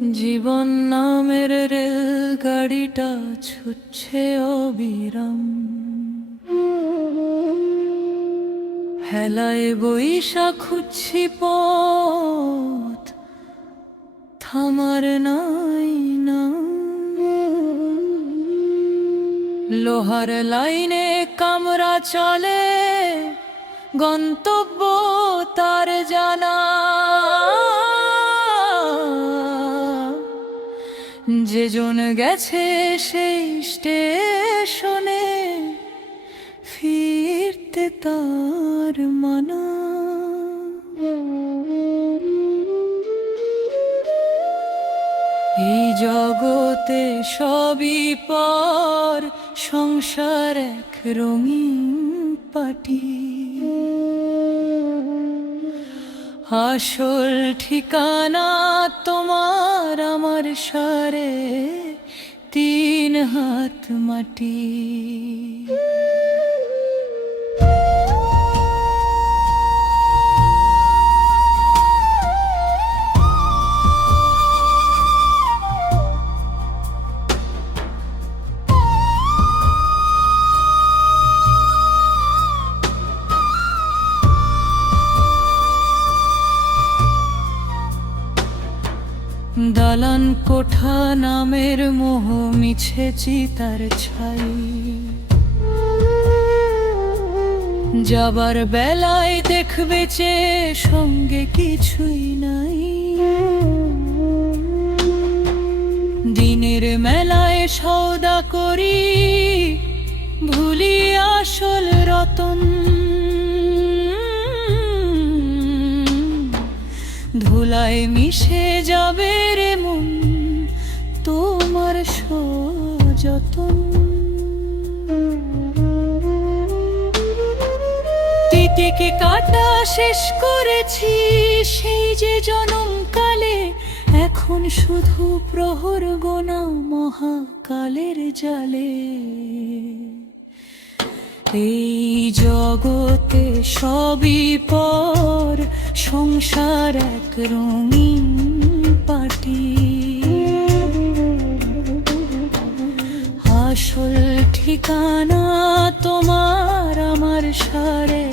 জীবন নামের রেলগাড়িটা ছুটছে অবিরাম, হেলায় বৈশা খুঁজছি পথ, থামার নাই না। লোহার লাইনে কামরা চলে, গন্তব্য তার জানা। যেজন গেছে সেই স্টেশনে, ফিরতে তার মানা। এই জগতে সবই পর, সংসার এক রঙিন পাটি। আসল ঠিকানা তোমার আমার সারে, 3 হাত মাটি। দালান কোঠা নামের মোহ মিছে চিতার ছাই, যাবার বেলায় দেখবে যে সঙ্গে কিছুই নাই। দিনের মেলায় সওদা করি, ভুলি আসল রতন। ধুলায় মিশে যাবে রে মন, তোমার সযতন। তিতিকে কাটা শেষ করেছি সেই যে জনমকালে, এখন শুধু প্রহর গোনা মহাকালের জালে। এই জগতে সবই পর, সংসার এক রঙিন পাটি। আসল ঠিকানা তোমার আমার সারে,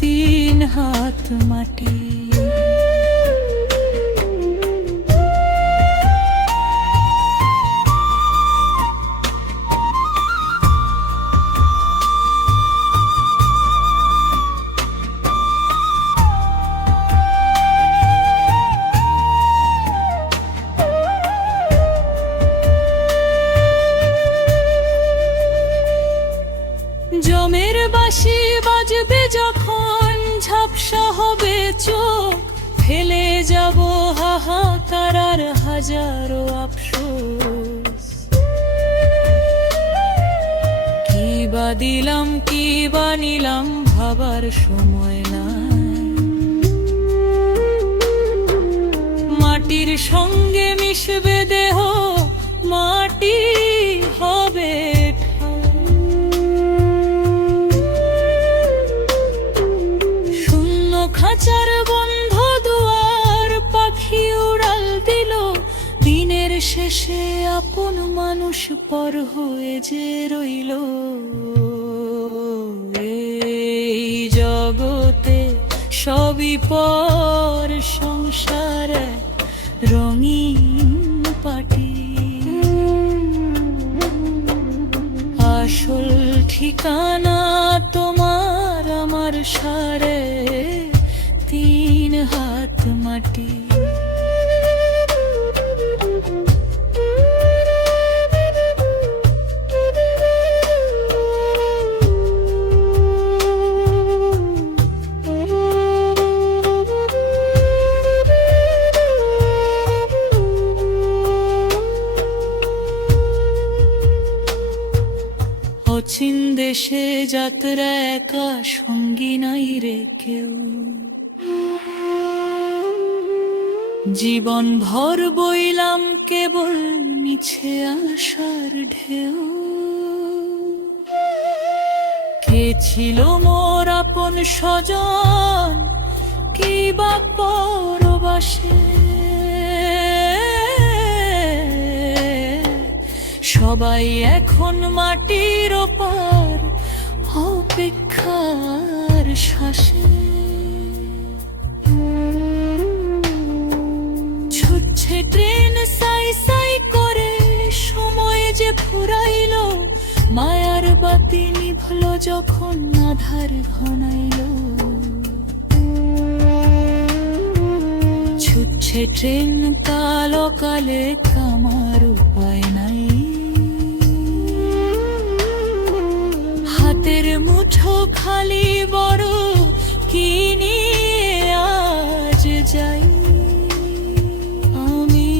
3 হাত মাটি। জমের বাঁশি বাজবে যখন, ঝাপসা হবে চোখ, ফেলে যাব হাহাকার আর হাজারো আফসোস। কি বা দিলাম কি বা নিলাম, ভাবার সময় নাই। মাটির সঙ্গে মিশবে দেহ, মাটি হবে খাঁচার বন্ধ দুয়ার, পাখি উড়াল দিল। দিনের শেষে আপন মানুষ পর হয়ে যে রইল। এই জগতে সবই পর, সংসার রঙিন পাটি। আসল ঠিকানা তোমার আমার সারে, 3 হাত মাটি। অচিন দেশে যাত্রা একা, সঙ্গী নাই রে কেউ। জীবন ভর বইলাম কেবল মিছে আশার ঢেউ। কে ছিল মোর আপন স্বজন, কি বা পরবাসে। সবাই এখন মাটির ওপার অপেক্ষার শ্বাসে। ছুটছে ট্রেন সাই সাই করে, সময় যে ফুরাইলো, মায়ার বাতি নিভলো যখন আধার ঘনাইলো। ছুটছে ট্রেন কালো কালে, থামার উপায় নাই। হাতের মুঠো খালি বড়, কি নিয়ে আজ যাই আমি,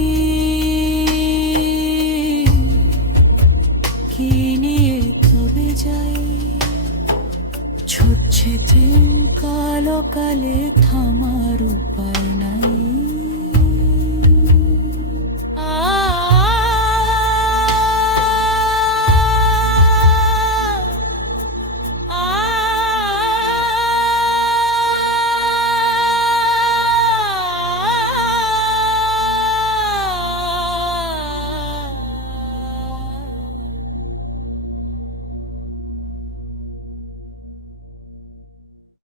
কি নিয়ে তবে যাই। ছুটছে ট্রেন কালো কালে, থামার উপায় নাই।